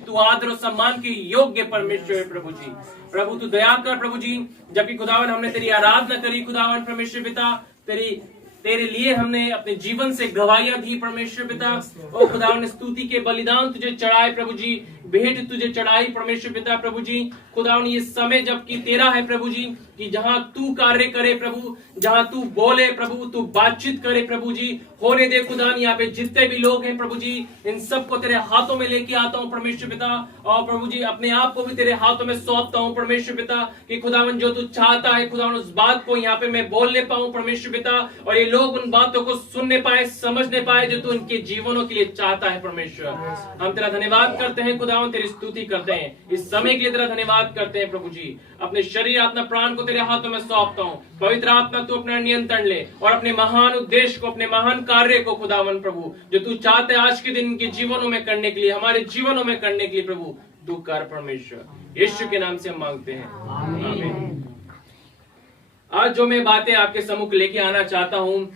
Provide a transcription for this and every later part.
तू आदर और सम्मान के योग्य परमेश्वर है प्रभु जी। प्रभु तू दया कर प्रभु जी, जबकि खुदावन हमने तेरी आराधना करी खुदावन परमेश्वर पिता, तेरे लिए हमने अपने जीवन से गवाहियां दी परमेश्वर पिता। ओ खुदावन स्तुति के बलिदान तुझे चढ़ाए प्रभु जी, भेंट तुझे चढ़ाई परमेश्वर पिता प्रभु जी। खुदावन ये समय जबकि तेरा है प्रभु जी, कि जहां तू कार्य करे प्रभु, जहां तू बोले प्रभु, तू बातचीत करे प्रभु जी, होने दे खुदावन। यहाँ पे जितने भी लोग हैं प्रभु जी, इन सबको तेरे हाथों में लेके आता हूँ परमेश्वर पिता। और प्रभु जी अपने आप को भी तेरे हाथों में सौंपता हूँ परमेश्वर पिता, कि खुदावन जो तू चाहता है खुदावन उस बात को यहाँ पे मैं बोलने पाऊं परमेश्वर पिता, और ये लोग उन बातों को सुनने पाए, समझने पाए जो तू उनके जीवनों के लिए चाहता है परमेश्वर। हम तेरा धन्यवाद करते हैं खुदावन, तेरी स्तुति करते हैं, इस समय के लिए तेरा धन्यवाद करते हैं प्रभु जी। अपने शरीर आत्मा प्राण को तेरे हाथों में सौंपता हूँ। पवित्र आत्मा तू अपना नियंत्रण ले और अपने महान उद्देश्य को, अपने महान कार्य को खुदावन प्रभु जो तू चाहते हैं आज के दिन के जीवनों में करने के लिए, हमारे जीवनों में करने के लिए प्रभु तू कर परमेश्वर। यीशु के नाम से हम मांगते हैं, आमीन। आज जो मैं बातें आपके सम्मुख लेके आना चाहता हूँ,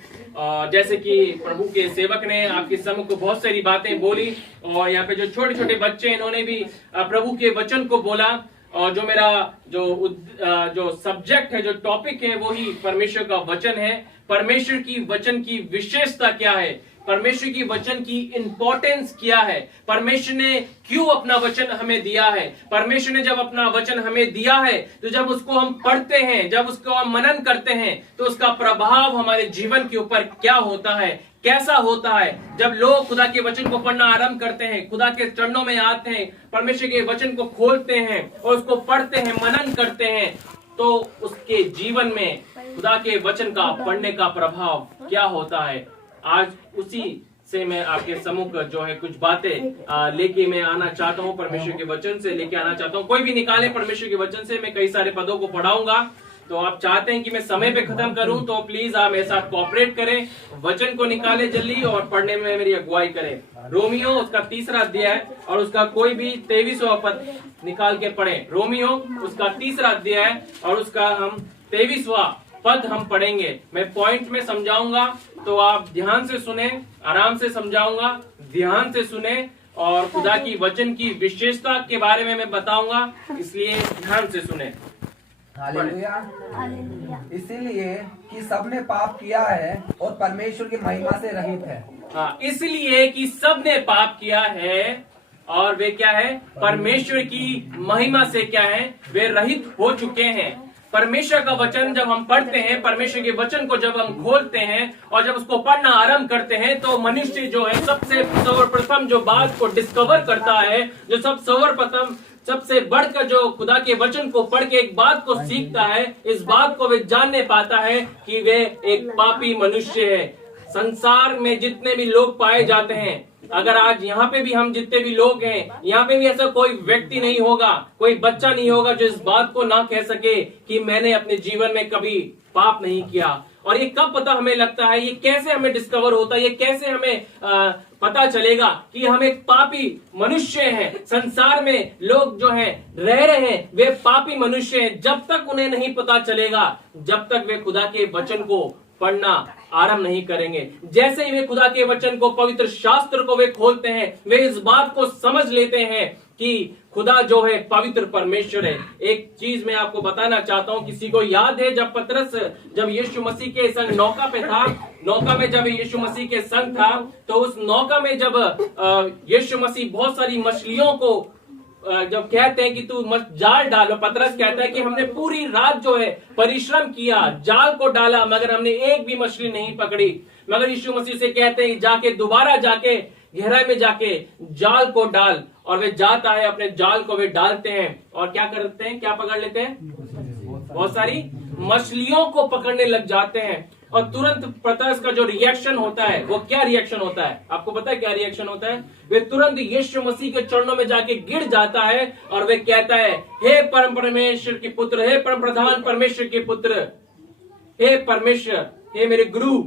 जैसे कि प्रभु के सेवक ने आपके सम्मुख बहुत सारी बातें बोली, और यहाँ पे जो छोटे छोटे बच्चे इन्होंने भी प्रभु के वचन को बोला, और जो मेरा जो सब्जेक्ट है, जो टॉपिक है, वो ही परमेश्वर का वचन है। परमेश्वर की वचन की विशेषता क्या है, परमेश्वर की वचन की इंपॉर्टेंस क्या है, परमेश्वर ने क्यों अपना वचन हमें दिया है। परमेश्वर ने जब अपना वचन हमें दिया है तो जब उसको हम पढ़ते हैं, जब उसको हम मनन करते हैं, तो उसका प्रभाव हमारे जीवन के ऊपर क्या होता है, कैसा होता है। जब लोग खुदा के वचन को पढ़ना आरंभ करते हैं, खुदा के चरणों में आते हैं, परमेश्वर के वचन को खोलते हैं और उसको पढ़ते हैं, मनन करते हैं, तो उसके जीवन में खुदा के वचन का पढ़ने का प्रभाव क्या होता है। आज उसी से मैं आपके सम्मुख जो है कुछ बातें लेके मैं आना चाहता हूँ, परमेश्वर के वचन से लेके आना चाहता हूँ। कोई भी निकाले परमेश्वर के वचन से, मैं कई सारे पदों को पढ़ाऊंगा, तो आप चाहते हैं कि मैं समय पे खत्म करूं, तो प्लीज आप मेरे साथ कोऑपरेट करें, वचन को निकाले जल्दी और पढ़ने में मेरी अगुवाई करें। रोमियो उसका 3रा अध्याय और उसका कोई भी 23वां पद निकाल के पढ़े। रोमियो उसका 3रा अध्याय और उसका हम 23वां पद हम पढ़ेंगे। मैं पॉइंट में समझाऊंगा, तो आप ध्यान से सुने, आराम से समझाऊंगा, ध्यान से सुने, और खुदा की वचन की विशेषता के बारे में मैं बताऊंगा, इसलिए ध्यान से सुने। हालेलुया। इसीलिए कि सबने पाप किया है और परमेश्वर की महिमा से रहित है। हाँ, इसलिए कि सबने पाप किया है और वे क्या है, परमेश्वर की महिमा से क्या है, वे रहित हो चुके हैं। परमेश्वर का वचन जब हम पढ़ते हैं, परमेश्वर के वचन को जब हम खोलते हैं और जब उसको पढ़ना आरंभ करते हैं, तो मनुष्य जो है सबसे सर्वप्रथम जो बात को डिस्कवर करता है, जो सर्वप्रथम सबसे बढ़कर जो खुदा के वचन को पढ़ के एक बात को सीखता है, इस बात को वे जानने पाता है कि वे एक पापी मनुष्य है। संसार में जितने भी लोग पाए जाते हैं, अगर आज यहाँ पे भी हम जितने भी लोग हैं, यहाँ पे भी ऐसा कोई व्यक्ति नहीं होगा, कोई बच्चा नहीं होगा जो इस बात को ना कह सके कि मैंने अपने जीवन में कभी पाप नहीं किया। और ये कब पता हमें लगता है, ये कैसे हमें डिस्कवर होता है, ये कैसे हमें पता चलेगा कि हम एक पापी मनुष्य हैं। संसार में लोग जो हैं रह रहे हैं, वे पापी मनुष्य हैं। जब तक उन्हें नहीं पता चलेगा, जब तक वे खुदा के वचन को पढ़ना आरंभ नहीं करेंगे। जैसे ही वे खुदा के वचन को, पवित्र शास्त्र को वे खोलते हैं, वे इस बात को समझ लेते हैं कि खुदा जो है पवित्र परमेश्वर है। एक चीज मैं आपको बताना चाहता हूँ, किसी को याद है जब पतरस जब यीशु मसीह के संग नौका पे था, नौका में जब यीशु मसीह के संग था, तो उस नौका में जब यीशु मसीह बहुत सारी मछलियों को जब कहते हैं कि तू जाल डालो, पतरस कहता है कि हमने पूरी रात जो है परिश्रम किया, जाल को डाला, मगर हमने एक भी मछली नहीं पकड़ी। मगर यीशु मसीह से कहते हैं जाके दोबारा जाके गहराई में जाके जाल को डाल, और वे जाता है, अपने जाल को वे डालते हैं और क्या करते हैं, क्या पकड़ लेते हैं, बहुत सारी मछलियों को पकड़ने लग जाते हैं। और तुरंत पतरस का जो रिएक्शन होता है, वो क्या रिएक्शन होता है, आपको पता है क्या रिएक्शन होता है? वे तुरंत यीशु मसीह के चरणों में जाके गिर जाता है और वे कहता है, हे परम परमेश्वर के पुत्र, हे परम प्रधान परमेश्वर के पुत्र, हे परमेश्वर, हे मेरे गुरु,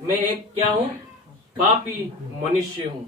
मैं एक क्या हूं, पापी मनुष्य हूं।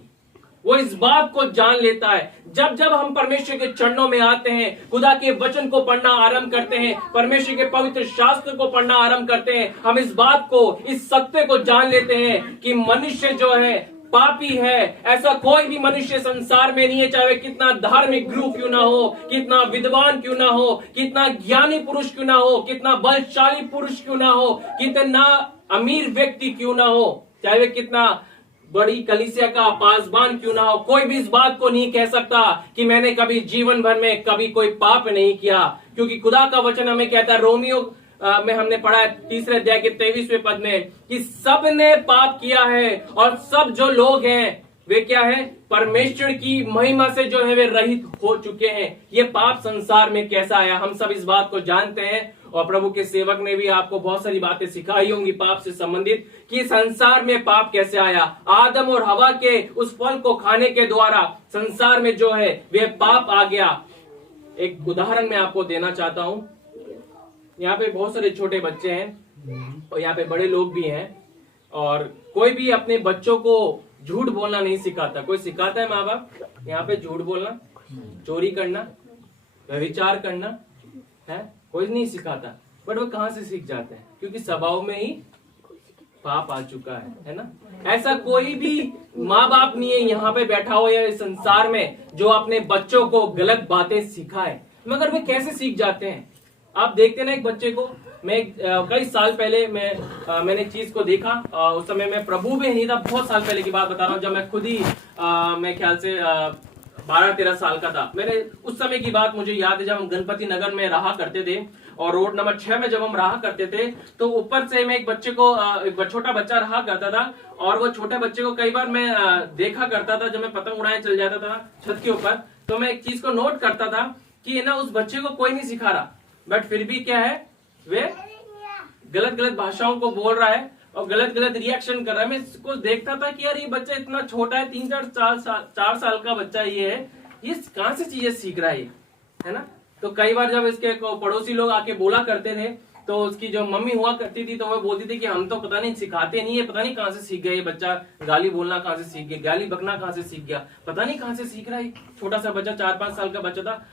वो इस बात को जान लेता है। जब जब हम परमेश्वर के चरणों में आते हैं, खुदा के वचन को पढ़ना आरंभ करते हैं, परमेश्वर के पवित्र शास्त्र को पढ़ना आरंभ करते हैं, हम इस बात को, इस सत्य को जान लेते हैं कि मनुष्य जो है पापी है। ऐसा कोई भी मनुष्य संसार में नहीं है, चाहे कितना धार्मिक ग्रुप क्यों ना हो, कितना विद्वान क्यों ना हो, कितना ज्ञानी पुरुष क्यों ना हो, कितना बलशाली पुरुष क्यों ना हो, कितना अमीर व्यक्ति क्यों ना हो, चाहे वे कितना बड़ी कलीसिया का पासबान क्यों ना हो, कोई भी इस बात को नहीं कह सकता कि मैंने कभी जीवन भर में कभी कोई पाप नहीं किया। क्योंकि खुदा का वचन हमें कहता है, रोमियो में हमने पढ़ा है 3 अध्याय के 23वें पद में, कि सब ने पाप किया है और सब जो लोग हैं वे क्या है, परमेश्वर की महिमा से जो है वे रहित हो चुके हैं। ये पाप संसार में कैसा आया, हम सब इस बात को जानते हैं। और प्रभु के सेवक ने भी आपको बहुत सारी बातें सिखाई होंगी पाप से संबंधित, कि संसार में पाप कैसे आया। आदम और हवा के उस फल को खाने के द्वारा संसार में जो है वे पाप आ गया। एक उदाहरण मैं आपको देना चाहता हूं। यहाँ पे बहुत सारे छोटे बच्चे हैं और यहाँ पे बड़े लोग भी हैं, और कोई भी अपने बच्चों को झूठ बोलना नहीं सिखाता। कोई सिखाता है माँ बाप यहाँ पे झूठ बोलना, चोरी करना, व्यभिचार करना है? कोई नहीं सिखाता। बट वो कहाँ से सीख जाते हैं? क्योंकि स्वभाव में ही पाप आ चुका है ना। ऐसा कोई भी माँ बाप नहीं है यहाँ पे बैठा हो या इस संसार में जो अपने बच्चों को गलत बातें सिखाए। मगर वे कैसे सीख जाते हैं? आप देखते ना, एक बच्चे को मैं कई साल पहले मैंने एक चीज को देखा। उस समय मैं प्रभु में नहीं था, बहुत साल पहले की बात बता रहा हूँ, जब मैं खुद ही मैं ख्याल से 12-13 साल का था। मेरे उस समय की बात मुझे याद है, जब हम गणपति नगर में रहा करते थे और रोड नंबर 6 में जब हम रहा करते थे, तो ऊपर से मैं एक बच्चे को, एक छोटा बच्चा रहा करता था, और वो छोटे बच्चे को कई बार मैं देखा करता था। जब मैं पतंग उड़ाने चल जाता था छत के ऊपर, तो मैं एक चीज को नोट करता था कि ना उस बच्चे को कोई नहीं सिखा रहा, बट फिर भी क्या है, वे गलत गलत भाषाओं को बोल रहा है और गलत गलत रिएक्शन कर रहा है। मैं इसको देखता था कि यार ये बच्चा इतना छोटा है, 3-4 साल का बच्चा ये है, ये कहां से चीजें सीख रहा है ना। तो कई बार जब इसके पड़ोसी लोग आके बोला करते थे, तो उसकी जो मम्मी हुआ करती थी, तो वो बोलती थी कि हम तो पता नहीं सिखाते नहीं है, पता नहीं कहाँ से सीख गया ये बच्चा, गाली बोलना कहाँ से सीख गया, गाली बकना कहाँ से सीख गया, पता नहीं कहाँ से सीख रहा है। छोटा सा बच्चा 4-5 साल का बच्चा था,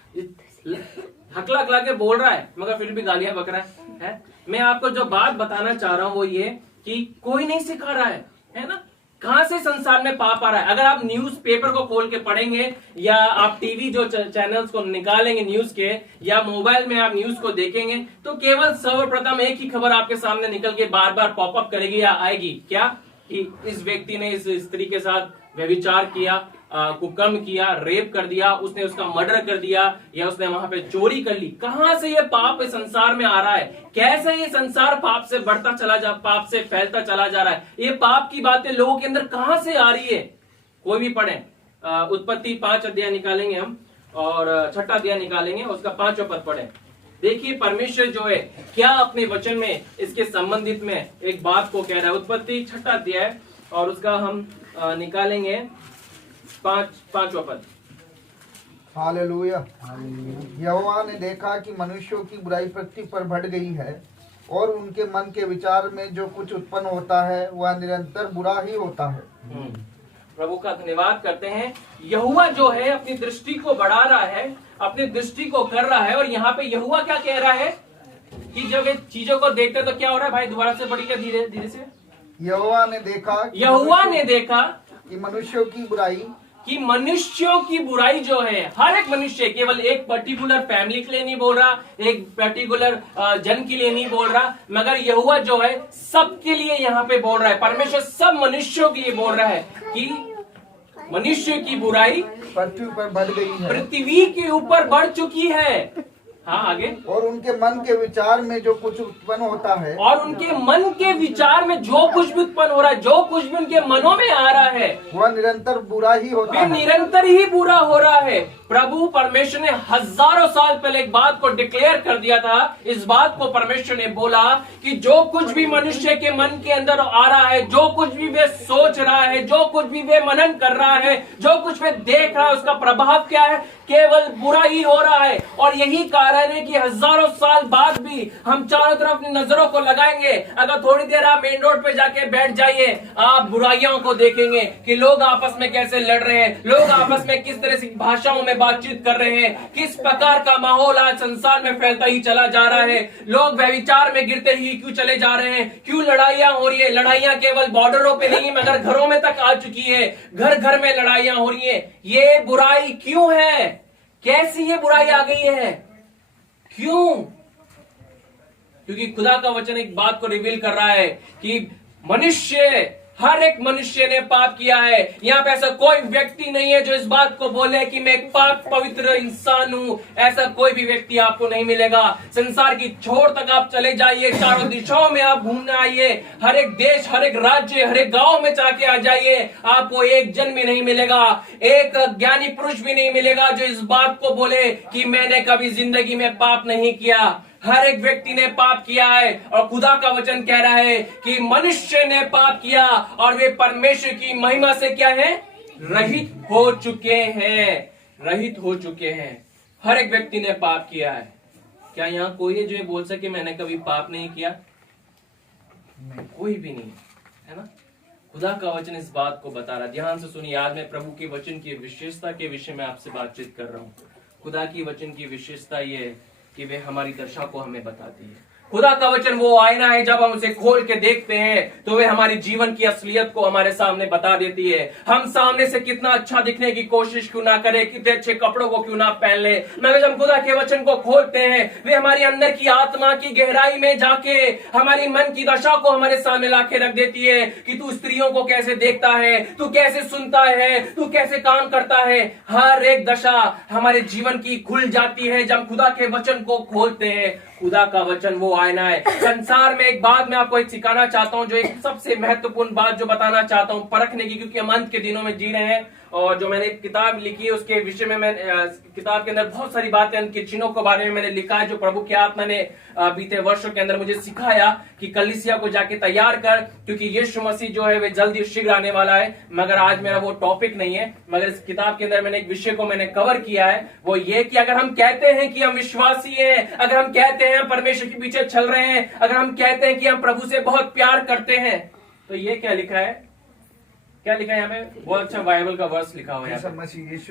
हकला हकला के बोल रहा है, मगर फिर भी गालियां बक रहा है। मैं आपको जो बात बताना चाह रहा हूँ वो ये कि कोई नहीं सिखा रहा है ना। कहां से संसार में पाप आ रहा है? अगर आप न्यूज पेपर को खोल के पढ़ेंगे, या आप टीवी जो चैनल्स को निकालेंगे न्यूज के, या मोबाइल में आप न्यूज को देखेंगे, तो केवल सर्वप्रथम एक ही खबर आपके सामने निकल के बार बार पॉपअप करेगी या आएगी, क्या कि इस व्यक्ति ने इस स्त्री के साथ व्यभिचार किया, कुकर्म किया, रेप कर दिया, उसने उसका मर्डर कर दिया, या उसने वहां पे चोरी कर ली। कहां से ये पाप इस संसार में आ रहा है? कैसे ये संसार पाप से बढ़ता चला पाप से फैलता चला जा रहा है? ये पाप की बातें लोगों के अंदर कहां से आ रही है? कोई भी पढ़े, उत्पत्ति 5 अध्याय निकालेंगे हम, और 6 अध्याय निकालेंगे, उसका 5वां पद पढ़े। देखिए परमेश्वर जो है क्या अपने वचन में इसके संबंधित में एक बात को कह रहा है। उत्पत्ति 6 अध्याय और उसका हम निकालेंगे 5वां पद। हालेलुया। यहोवा ने देखा कि मनुष्यों की बुराई पृथ्वी पर बढ़ गई है, और उनके मन के विचार में जो कुछ उत्पन्न होता है वह निरंतर बुरा ही होता है। प्रभु का धन्यवाद करते हैं। यहोवा जो है अपनी दृष्टि को बढ़ा रहा है, अपनी दृष्टि को कर रहा है। और यहाँ पे यहोवा क्या कह रहा है कि जब ये चीजों को देखते तो क्या हो रहा है? भाई दोबारा से पढ़िए धीरे धीरे से। यहोवा ने देखा कि मनुष्यों की बुराई जो है, हर एक मनुष्य, केवल एक पर्टिकुलर फैमिली के लिए नहीं बोल रहा, एक पर्टिकुलर जन के लिए नहीं बोल रहा, मगर यहोवा जो है सबके लिए यहाँ पे बोल रहा है। परमेश्वर सब मनुष्यों के लिए बोल रहा है कि मनुष्य की बुराई पृथ्वी पर बढ़ गई है, पृथ्वी के ऊपर बढ़ चुकी है। हाँ आगे। और उनके मन के विचार में जो कुछ उत्पन्न होता है, और उनके मन के विचार में जो कुछ भी उत्पन्न हो रहा है, जो कुछ भी उनके मनों में आ रहा है, वह निरंतर बुरा ही होता है। निरंतर ही बुरा हो रहा है। प्रभु परमेश्वर ने हजारों साल पहले एक बात को डिक्लेयर कर दिया था। इस बात को परमेश्वर ने बोला कि जो कुछ भी मनुष्य के मन के अंदर आ रहा है, जो कुछ भी वे सोच रहा है, जो कुछ भी वे मनन कर रहा है, जो कुछ वे देख रहा है, उसका प्रभाव क्या है? केवल बुरा ही हो रहा है। और यही कारण है कि हजारों साल बाद भी हम चारों तरफ अपनी नजरों को लगाएंगे। अगर थोड़ी देर आप मेन रोड पे जाके बैठ जाइए, आप बुराइयों को देखेंगे कि लोग आपस में कैसे लड़ रहे हैं, लोग आपस में किस तरह से भाषाओं में बातचीत कर रहे हैं, किस प्रकार का माहौल आज संसार में फैलता ही चला जा रहा है। लोग व्यभिचार में गिरते ही क्यों चले जा रहे हैं, क्यों लड़ाइयां हो रही है। लड़ाइयां केवल बॉर्डरों पे नहीं मगर घरों में तक आ चुकी है, घर घर में लड़ाइयां हो रही है। ये बुराई क्यों है, कैसी ये बुराई आ गई है, क्यों? क्योंकि खुदा का वचन एक बात को रिवील कर रहा है कि मनुष्य, हर एक मनुष्य ने पाप किया है। यहाँ पे ऐसा कोई व्यक्ति नहीं है जो इस बात को बोले कि मैं एक पाक पवित्र इंसान हूं। ऐसा कोई भी व्यक्ति आपको नहीं मिलेगा। संसार की छोर तक आप चले जाइए, चारों दिशाओं में आप घूमने आइए, हर एक देश, हर एक राज्य, हर एक गांव में जाके आ जाइए, आपको एक जन भी नहीं मिलेगा, एक ज्ञानी पुरुष भी नहीं मिलेगा जो इस बात को बोले कि मैंने कभी जिंदगी में पाप नहीं किया। हर एक व्यक्ति ने पाप किया है और खुदा का वचन कह रहा है कि मनुष्य ने पाप किया और वे परमेश्वर की महिमा से क्या है, रहित हो चुके हैं, रहित हो चुके हैं। हर एक व्यक्ति ने पाप किया है। क्या यहाँ कोई है जो ये बोल सके मैंने कभी पाप नहीं किया? कोई भी नहीं है ना। खुदा का वचन इस बात को बता रहा। ध्यान से सुनिए, आज मैं प्रभु के वचन की विशेषता के विषय में आपसे बातचीत कर रहा हूँ। खुदा की वचन की विशेषता ये है कि वे हमारी दशा को हमें बताती है। खुदा का वचन वो आईना है, जब हम उसे खोल के देखते हैं तो वे हमारी जीवन की असलियत को हमारे सामने बता देती है। हम सामने से कितना अच्छा दिखने की कोशिश क्यों ना करें, कितने अच्छे कपड़ों को क्यों ना पहन ले, मगर जब खुदा के वचन को खोलते हैं वे हमारी अंदर की आत्मा की गहराई में जाके हमारी मन की दशा को हमारे सामने लाके रख देती है कि तू स्त्रियों को कैसे देखता है, तू कैसे सुनता है, तू कैसे काम करता है। हर एक दशा हमारे जीवन की खुल जाती है जब खुदा के वचन को खोलते हैं। खुदा का वचन वो आईना है। संसार में एक बात मैं आपको एक सिखाना चाहता हूं, जो एक सबसे महत्वपूर्ण बात जो बताना चाहता हूं परखने की, क्योंकि हम अंत के दिनों में जी रहे हैं। और जो मैंने किताब लिखी है उसके विषय में मैं किताब के अंदर बहुत सारी बातें अंत के चिन्हों के बारे में मैंने लिखा है, जो प्रभु की आत्मा ने बीते वर्षों के अंदर मुझे सिखाया कि कलीसिया को जाके तैयार कर, क्योंकि यीशु मसीह जो है वे जल्दी शीघ्र आने वाला है। मगर आज मेरा वो टॉपिक नहीं है, मगर इस किताब के अंदर मैंने एक विषय को मैंने कवर किया है, वो ये कि अगर हम कहते हैं कि हम विश्वासी हैं, अगर हम कहते हैं हम परमेश्वर के पीछे चल रहे हैं, अगर हम कहते हैं कि हम प्रभु से बहुत प्यार करते हैं, तो ये क्या लिखा है, क्या लिखा है यहाँ पे? बहुत अच्छा बाइबल का वर्स लिखा हुआ है।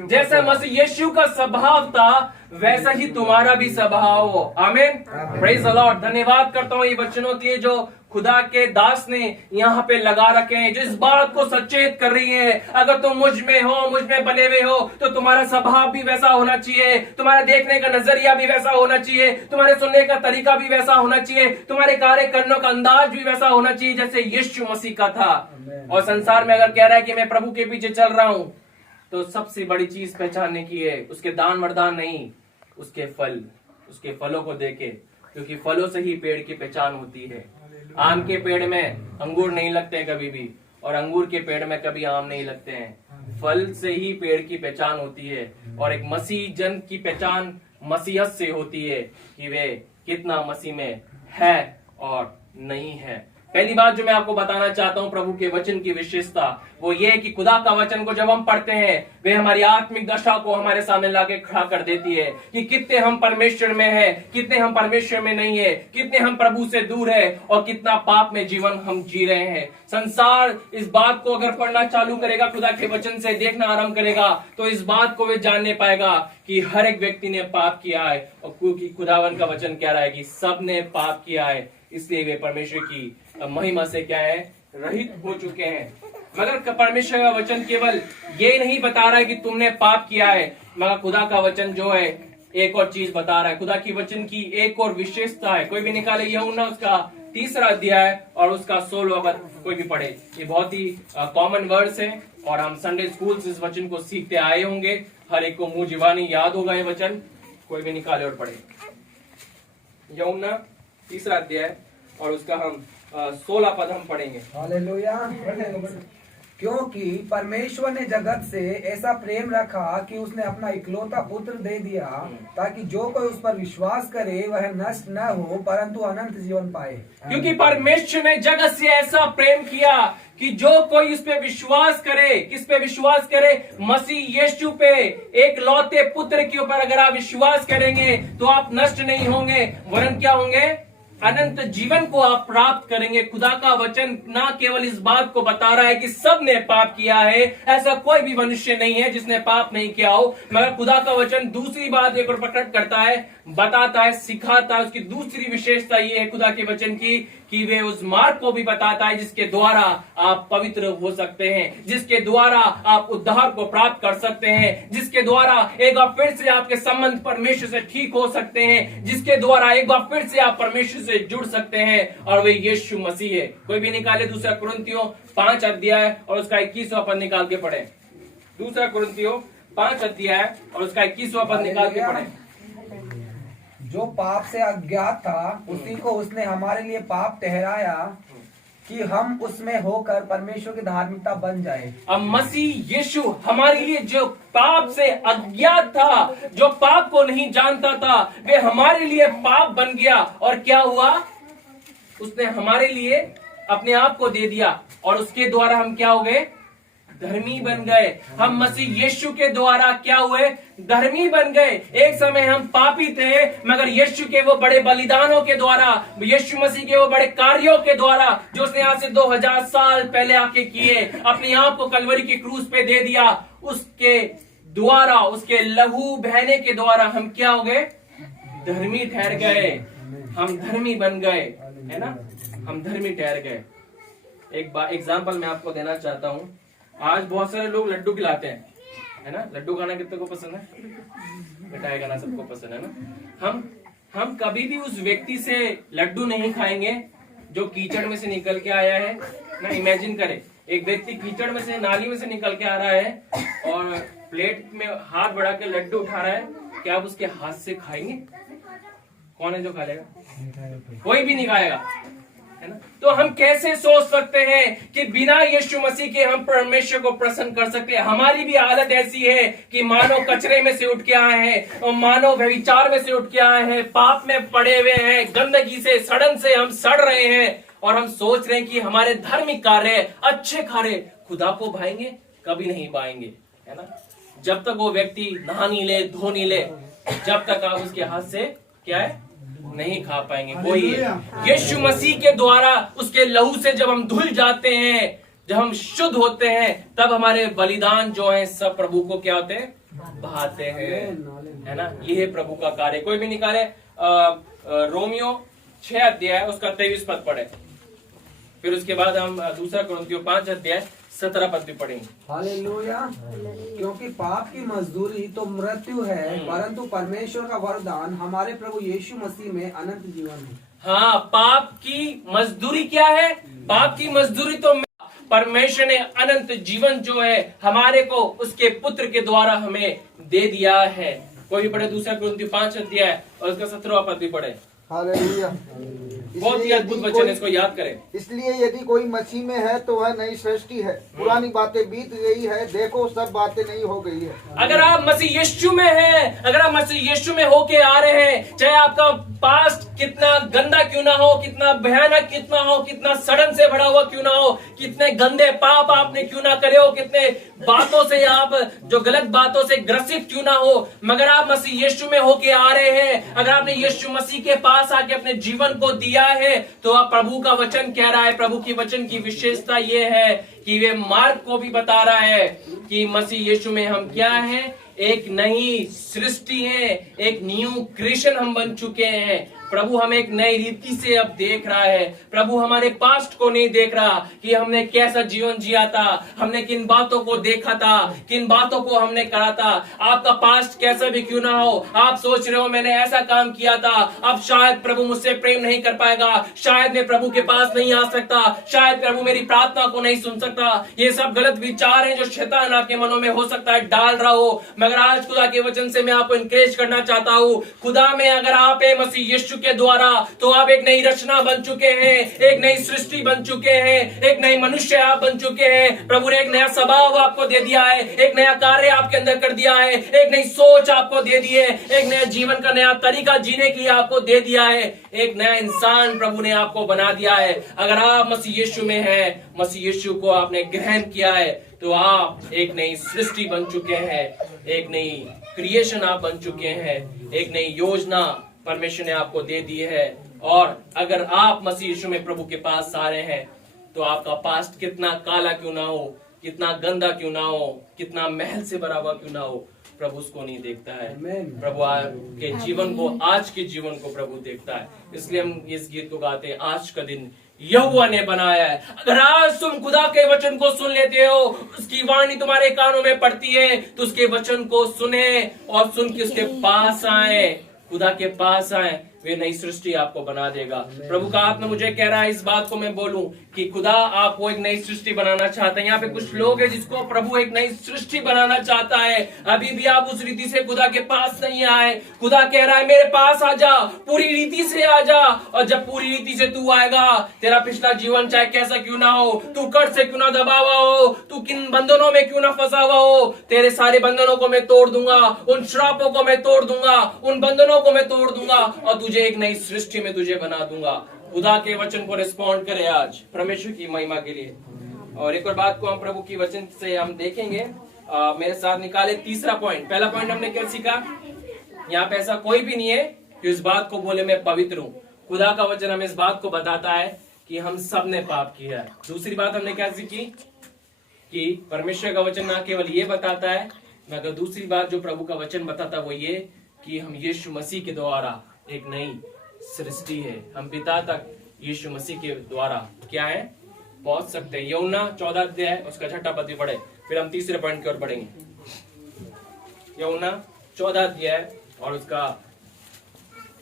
जैसा मसीह यीशु का स्वभाव था वैसा ही तुम्हारा भी स्वभाव हो। आमीन, प्रेज द लॉर्ड। धन्यवाद करता हूँ ये वचनों के जो खुदा के दास ने यहाँ पे लगा रखे हैं, जो इस बात को सचेत कर रही है, अगर तुम मुझ में हो, मुझ में बने हुए हो, तो तुम्हारा स्वभाव भी वैसा होना चाहिए, तुम्हारे देखने का नजरिया भी वैसा होना चाहिए, तुम्हारे सुनने का तरीका भी वैसा होना चाहिए, तुम्हारे कार्य करने का अंदाज भी वैसा होना चाहिए जैसे यीशु मसीह का था। और संसार में अगर कह रहा है कि मैं प्रभु के पीछे चल रहा हूं, तो सबसे बड़ी चीज पहचानने की है उसके दान वरदान नहीं, उसके फल, उसके फलों को देखे, क्योंकि फलों से ही पेड़ की पहचान होती है। आम के पेड़ में अंगूर नहीं लगते कभी भी, और अंगूर के पेड़ में कभी आम नहीं लगते हैं। फल से ही पेड़ की पहचान होती है। और एक मसीह जन की पहचान मसीहत से होती है कि वे कितना मसीह में है और नहीं है। पहली बात जो मैं आपको बताना चाहता हूं प्रभु के वचन की विशेषता, वो ये कि खुदा का वचन को जब हम पढ़ते हैं वे हमारी आत्मिक दशा को हमारे सामने लाके खड़ा कर देती है कि कितने हम परमेश्वर में हैं, कितने हम परमेश्वर में नहीं है, कितने हम प्रभु से दूर है और कितना पाप में जीवन हम जी रहे हैं। संसार इस बात को अगर पढ़ना चालू करेगा, खुदा के वचन से देखना आरंभ करेगा, तो इस बात को वे जानने पाएगा कि हर एक व्यक्ति ने पाप किया है। और क्योंकि खुदावन का वचन कह रहा है कि सब ने पाप किया है, इसलिए वे परमेश्वर की महिमा से क्या है, रहित हो चुके हैं। मगर परमेश्वर का वचन केवल ये नहीं बता रहा है कि तुमने पाप किया है, मगर खुदा का वचन जो है एक और चीज बता रहा है। खुदा की वचन की एक और विशेषता है। कोई भी निकाले यूहन्ना उसका 3रा अध्याय और उसका 16वां पद, कोई भी पढ़े। ये बहुत ही कॉमन वर्ड्स है और हम संडे स्कूल से इस वचन को सीखते आए होंगे। हर एक को मुंह जुबानी याद होगा ये वचन। कोई भी निकाले और पढ़े। यूहन्ना 3रा अध्याय और उसका हम 16 पद हम पढ़ेंगे। हालेलुया। क्योंकि परमेश्वर ने जगत से ऐसा प्रेम रखा कि उसने अपना इकलौता पुत्र दे दिया, ताकि जो कोई उस पर विश्वास करे वह नष्ट न हो परंतु अनंत जीवन पाए। क्योंकि परमेश्वर ने जगत से ऐसा प्रेम किया कि जो कोई उस पे विश्वास करे, किस पे विश्वास करे? मसीह यीशु पे, एक लौते पुत्र के ऊपर अगर आप विश्वास करेंगे तो आप नष्ट नहीं होंगे, वरन क्या होंगे? अनंत जीवन को आप प्राप्त करेंगे। खुदा का वचन ना केवल इस बात को बता रहा है कि सब ने पाप किया है, ऐसा कोई भी मनुष्य नहीं है जिसने पाप नहीं किया हो, मगर खुदा का वचन दूसरी बात एक और प्रकट करता है, बताता है, सिखाता है। उसकी दूसरी विशेषता ये है खुदा के वचन की कि वे उस मार्ग को भी बताता है जिसके द्वारा आप पवित्र हो सकते हैं, जिसके द्वारा आप उद्धार को प्राप्त कर सकते हैं, जिसके द्वारा एक बार फिर से आपके संबंध परमेश्वर से ठीक हो सकते हैं, जिसके द्वारा एक बार फिर से आप परमेश्वर से जुड़ सकते हैं, और वे यीशु मसीह है। कोई भी निकाले 2 कुरिन्थियों 5 अध्याय और उसका 21वां पद निकाल के पढ़े। 2 कुरिन्थियों 5 अध्याय और उसका 21वां पद निकाल के पढ़े। जो पाप से अज्ञात था उसी को उसने हमारे लिए पाप ठहराया कि हम उसमें होकर परमेश्वर की धार्मिकता बन जाए। अब मसीह यीशु हमारे लिए जो पाप से अज्ञात था, जो पाप को नहीं जानता था, वे हमारे लिए पाप बन गया, और क्या हुआ? उसने हमारे लिए अपने आप को दे दिया, और उसके द्वारा हम क्या हो गए? धर्मी बन गए। हम मसीह यीशु के द्वारा क्या हुए? धर्मी बन गए। एक समय हम पापी थे, मगर यीशु के वो बड़े बलिदानों के द्वारा, यीशु मसीह के वो बड़े कार्यों के द्वारा जो उसने आज से 2000 साल पहले आके किए, अपने आप को कलवरी के क्रूस पे दे दिया, उसके द्वारा, उसके लहू बहने के द्वारा हम क्या हो गए? धर्मी ठहर गए। हम धर्मी बन गए, है ना? हम धर्मी ठहर गए। एक एग्जाम्पल मैं आपको देना चाहता हूँ। आज बहुत सारे लोग लड्डू खिलाते हैं, है ना? लड्डू खाना कितने को पसंद है? मिठाई खाना सबको पसंद है ना? हम कभी भी उस व्यक्ति से लड्डू नहीं खाएंगे जो कीचड़ में से निकल के आया है ना। इमेजिन करें, एक व्यक्ति कीचड़ में से, नाली में से निकल के आ रहा है और प्लेट में हाथ बढ़ा के लड्डू उठा रहा है, क्या आप उसके हाथ से खाएंगे? कौन है जो खा लेगा? कोई भी नहीं खाएगा, है ना? तो हम कैसे सोच सकते हैं कि बिना यीशु मसीह के हम परमेश्वर को प्रसन्न कर सकते हैं? हमारी भी हालत ऐसी है कि मानो कचरे में से उठ के आए हैं, और मानो व्यभिचार में से उठ के आए हैं, पाप में पड़े हुए हैं, गंदगी से, सड़न से हम सड़ रहे हैं, और हम सोच रहे हैं कि हमारे धार्मिक कार्य, अच्छे कार्य खुदा को भाएंगे। कभी नहीं भाएंगे, है ना? जब तक वो व्यक्ति नहा नहीं ले, धो नहीं ले, जब तक आप उसके हाथ से क्या है नहीं खा पाएंगे। वही है यीशु मसीह के द्वारा, उसके लहू से जब हम धुल जाते हैं, जब हम शुद्ध होते हैं, तब हमारे बलिदान जो है सब प्रभु को क्या होते हैं? बहाते हैं, है ना? ये है प्रभु का कार्य। कोई भी निकाले रोमियो 6 अध्याय उसका 23 पद पढ़े, फिर उसके बाद हम 2 कुरिन्थियों 5 अध्याय 17 पद भी पढ़ेंगे। हालेलुया। क्योंकि पाप की मजदूरी तो मृत्यु है, परंतु परमेश्वर का वरदान हमारे प्रभु यीशु मसीह में अनंत जीवन है। हाँ, पाप की मजदूरी क्या है? पाप की मजदूरी तो परमेश्वर ने अनंत जीवन जो है हमारे को उसके पुत्र के द्वारा हमें दे दिया है। कोई भी पढ़े 2 कुरिन्थियों 5 अध्याय और उसका 17वां पद भी पढ़े। हालेलुया। बहुत ही अद्भुत वचन है, इसको याद करें। इसलिए यदि कोई मसीह में है तो वह नई सृष्टि है, पुरानी बातें बीत गई है, देखो सब बातें नई हो गई है। अगर आप मसीह यीशु में हैं, अगर आप मसीह यीशु में होके आ रहे हैं, चाहे आपका पास्ट कितना गंदा क्यों ना हो, कितना भयानक कितना हो, कितना सड़न से भरा हुआ क्यों ना हो, कितने गंदे पाप आपने क्यों ना करे हो, कितने बातों से आप जो गलत बातों से ग्रसित क्यों ना हो, मगर आप मसीह यीशु में होके आ रहे हैं, अगर आपने यीशु मसीह के पास आके अपने जीवन को दिया है, तो आप प्रभु का वचन कह रहा है। प्रभु की वचन की विशेषता ये है कि वे मार्ग को भी बता रहा है कि मसीह यीशु में हम क्या हैं? एक नई सृष्टि है, एक न्यू क्रिएशन हम बन चुके हैं। प्रभु हमें एक नई रीति से अब देख रहा है। प्रभु हमारे पास्ट को नहीं देख रहा कि हमने कैसा जीवन जिया था, हमने किन बातों को देखा था, किन बातों को हमने करा था। आपका पास्ट कैसा भी क्यों ना हो, आप सोच रहे हो मैंने ऐसा काम किया था, अब शायद प्रभु मुझसे प्रेम नहीं कर पाएगा, शायद मैं प्रभु के पास नहीं आ सकता, शायद प्रभु मेरी प्रार्थना को नहीं सुन सकता। ये सब गलत विचार हैं जो शैतान आपके मनों में हो सकता है डाल रहा हो, मगर आज खुदा के वचन से मैं आपको इनकरेज करना चाहता हूँ। खुदा में अगर आप मसीह यीशु के द्वारा तो आप एक नई रचना बन चुके हैं, एक नई सृष्टि बन चुके हैं, एक नई मनुष्य आप बन चुके हैं। प्रभु ने एक नया स्वभाव आपको दे दिया है, एक नया कार्य आपके अंदर कर दिया है, एक नई सोच आपको दे दी है, एक नया जीवन का नया तरीका जीने के लिए आपको दे दिया है, एक नया इंसान प्रभु ने आपको बना दिया है। अगर आप मसीह यीशु में हैं, मसीह यीशु को आपने ग्रहण किया है, तो आप एक नई सृष्टि बन चुके हैं, एक नई क्रिएशन आप बन चुके हैं, एक नई योजना परमेश्वर ने आपको दे दी है। और अगर आप मसीह यीशु में प्रभु के पास आ रहे हैं, तो आपका पास्ट कितना काला क्यों ना हो, कितना गंदा क्यों ना हो, कितना महल से भरा हुआ क्यों ना हो, प्रभु उसको नहीं देखता है। प्रभु आपके जीवन को, आज के जीवन को प्रभु देखता है। इसलिए हम इस गीत को गाते हैं, आज का दिन यहोवा ने बनाया है। अगर आज तुम खुदा के वचन को सुन लेते हो, उसकी वाणी तुम्हारे कानों में पड़ती है, तो उसके वचन को सुने और सुन के उसके पास आए, खुदा के पास आए, वे नई सृष्टि आपको बना देगा। प्रभु का आत्मा मुझे कह रहा है इस बात को मैं बोलूं कि खुदा आपको एक नई सृष्टि बनाना चाहता है। यहाँ पे कुछ लोग हैं जिसको प्रभु एक नई सृष्टि बनाना चाहता है। अभी भी आप उस रीति से खुदा के पास नहीं आए। खुदा कह रहा है मेरे पास आ जा, पूरी रीति से आ जा। और जब पूरी रीति से तू आएगा, तेरा पिछला जीवन चाहे कैसा क्यों ना हो, तू कर्ज से क्यों ना दबा हुआ हो, तू किन बंधनों में क्यों ना फंसा हुआ हो, तेरे सारे बंधनों को मैं तोड़ दूंगा, उन श्रापों को मैं तोड़ दूंगा, उन बंधनों को मैं तोड़ दूंगा और तुझे एक नई सृष्टि में तुझे बना दूंगा। खुदा के वचन को रिस्पॉन्ड करे आज परमेश्वर की महिमा के लिए। और एक और बात को हम प्रभु की वचन से हम देखेंगे। मेरे साथ निकाले तीसरा पॉइंट। पहला पॉइंट हमने क्या सीखा, यहाँ पे ऐसा कोई भी नहीं है कि इस बात को बोले मैं पवित्र हूँ। खुदा का वचन हमें इस बात को बताता है कि हम सब ने पाप किया है। दूसरी बात हमने क्या सीखी कि परमेश्वर का वचन ना केवल ये बताता है, मगर दूसरी बात जो प्रभु का वचन बताता है वो ये कि हम यीशु मसीह के द्वारा एक नई सृष्टि है। हम पिता तक यीशु मसीह के द्वारा क्या है, पहुंच सकते हैं। यूहन्ना 14 अध्याय उसका 6 पद पढ़े, फिर हम तीसरे पॉइंट की ओर बढ़ेंगे। यूहन्ना 14 अध्याय और उसका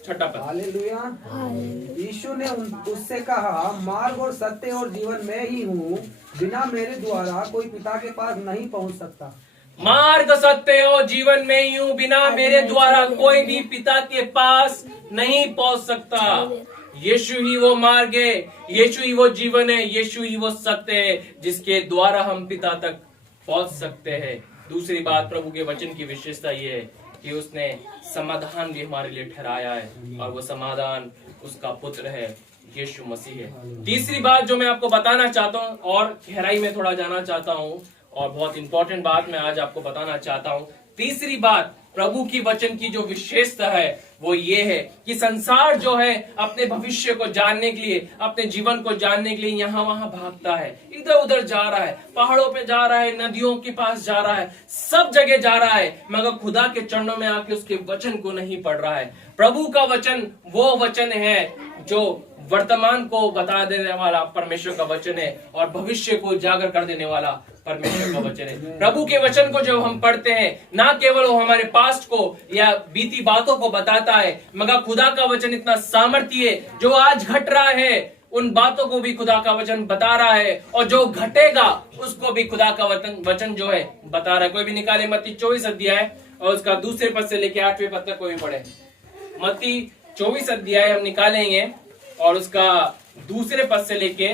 6 पद। हालेलुया। यीशु ने उससे कहा, मार्ग और सत्य और जीवन मैं ही हूँ, बिना मेरे द्वारा कोई पिता के पास नहीं पहुँच सकता। मार्ग सत्य और जीवन में ही हूँ, बिना मेरे द्वारा कोई भी पिता के पास नहीं पहुंच सकता। यीशु ही वो मार्ग है, यीशु ही वो जीवन है, यीशु ही वो सत्य है जिसके द्वारा हम पिता तक पहुंच सकते हैं। दूसरी बात प्रभु के वचन की विशेषता ये है कि उसने समाधान भी हमारे लिए ठहराया है और वो समाधान उसका पुत्र है, यीशु मसीह है। तीसरी बात जो मैं आपको बताना चाहता हूँ और गहराई में थोड़ा जाना चाहता हूँ और बहुत इंपॉर्टेंट बात मैं आज आपको बताना चाहता हूँ। तीसरी बात प्रभु की वचन की जो विशेषता है वो ये है कि संसार जो है अपने भविष्य को जानने के लिए, अपने जीवन को जानने के लिए यहाँ वहां भागता है, इधर उधर जा रहा है, पहाड़ों पे जा रहा है, नदियों के पास जा रहा है, सब जगह जा रहा है, मगर खुदा के चरणों में आके उसके वचन को नहीं पढ़ रहा है। प्रभु का वचन वो वचन है जो वर्तमान को बता देने वाला परमेश्वर का वचन है और भविष्य को उजागर कर देने वाला परमेश्वर का वचन है। प्रभु के वचन को जब हम पढ़ते हैं, ना केवल वो हमारे पास्ट को या बीती बातों को बताता है, मगर खुदा का वचन इतना सामर्थ्य है, जो आज घट रहा है उन बातों को भी खुदा का वचन बता रहा है और जो घटेगा उसको भी खुदा का वचन जो है बता रहा है। कोई भी निकाले मत्ती 24 अध्याय और उसका दूसरे पद से लेके 8वें पद तक कोई भी पढ़े। मत्ती 24 अध्याय हम निकालेंगे और उसका दूसरे पद से लेके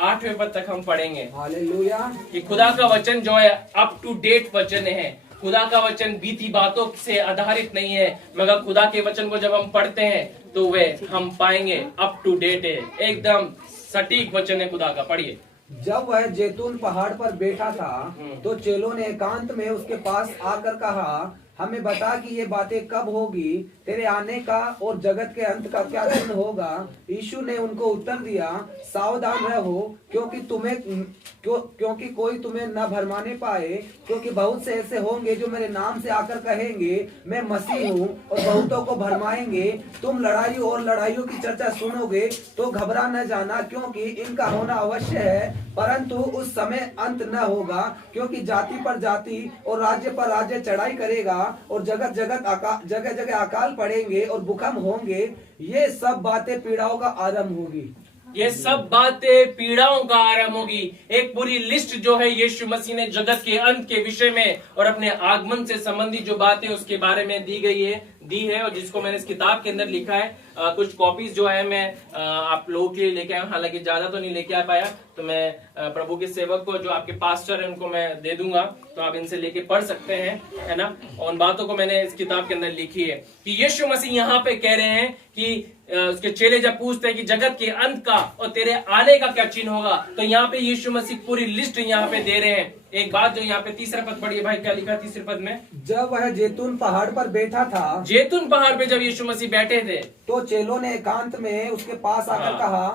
8वें पद तक हम पढ़ेंगे। हालेलुया। कि खुदा का वचन जो है अप टू डेट वचन है। खुदा का वचन बीती बातों से आधारित नहीं है, मगर खुदा के वचन को जब हम पढ़ते हैं तो वे हम पाएंगे अप टू डेट है, एकदम सटीक वचन है खुदा का। पढ़िए। जब वह जैतून पहाड़ पर बैठा था तो चेलों ने एकांत में उसके पास आकर कहा, हमें बता कि ये बातें कब होगी, तेरे आने का और जगत के अंत का क्या दिन होगा। यीशु ने उनको उत्तर दिया, सावधान रहो क्योंकि कोई तुम्हें न भरमाने पाए, क्योंकि बहुत से ऐसे होंगे जो मेरे नाम से आकर कहेंगे मैं मसीह हूँ और बहुतों को भरमाएंगे। तुम लड़ाई और लड़ाइयों की चर्चा सुनोगे तो घबरा न जाना, क्योंकि इनका होना अवश्य है, परंतु उस समय अंत न होगा। क्योंकि जाति पर जाति और राज्य पर राज्य चढ़ाई करेगा और जगह जगह अकाल पड़ेंगे और भूकंप होंगे। ये सब बातें पीड़ाओं का आरंभ होगी। ये सब बातें पीड़ाओं का आरंभ होगी। एक पूरी लिस्ट जो है यीशु मसीह ने जगत के अंत के विषय में और अपने आगमन से संबंधित जो बातें उसके बारे में दी गई है, दी है और जिसको मैंने इस किताब के अंदर लिखा है। कुछ कॉपीज जो है मैं आप लोगों के लिए लेके आया हूं, हालांकि ज्यादा तो नहीं लेके आ पाया, तो मैं प्रभु के सेवक को जो आपके पास्टर है उनको मैं दे दूंगा, तो आप इनसे लेके पढ़ सकते हैं, है ना। और उन बातों को मैंने इस किताब के अंदर लिखी है कि यीशु मसीह यहाँ पे कह रहे हैं कि उसके चेले जब पूछते हैं कि जगत के अंत का और तेरे आने का क्या चिन्ह होगा, तो यहाँ पे यीशु मसीह पूरी लिस्ट यहाँ पे दे रहे हैं। एक बात जो यहाँ पे तीसरा पद पढ़िए भाई, क्या लिखा तीसरे पद में? जब वह जैतून पहाड़ पर बैठा था, जैतून पहाड़ पे जब यीशु मसीह बैठे थे, तो चेलों ने एकांत में उसके पास आकर कहा,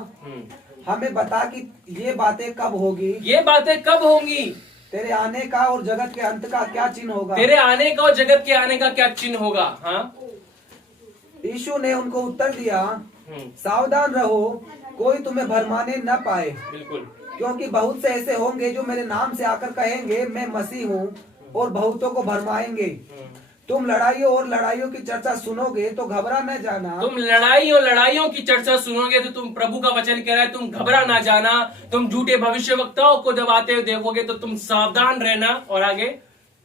हमें बता कि ये बातें कब होगी, ये बातें कब होंगी, तेरे आने का और जगत के अंत का क्या चिन्ह होगा। तेरे आने का और जगत के आने का क्या चिन्ह होगा। हाँ, यीशु ने उनको उत्तर दिया, सावधान रहो, कोई तुम्हें भरमाने न पाए, बिल्कुल, क्योंकि बहुत से ऐसे होंगे जो मेरे नाम से आकर कहेंगे मैं मसीह हूँ, और बहुतों को भरमाएंगे। तुम लड़ाइयों और लड़ाइयों की चर्चा सुनोगे तो घबरा न जाना। तुम लड़ाइयों की चर्चा सुनोगे तो तुम, प्रभु का वचन कह रहा है, तुम घबरा ना जाना। तुम झूठे भविष्यवक्ताओं को जब आते हुए देखोगे तो तुम सावधान रहना। और आगे,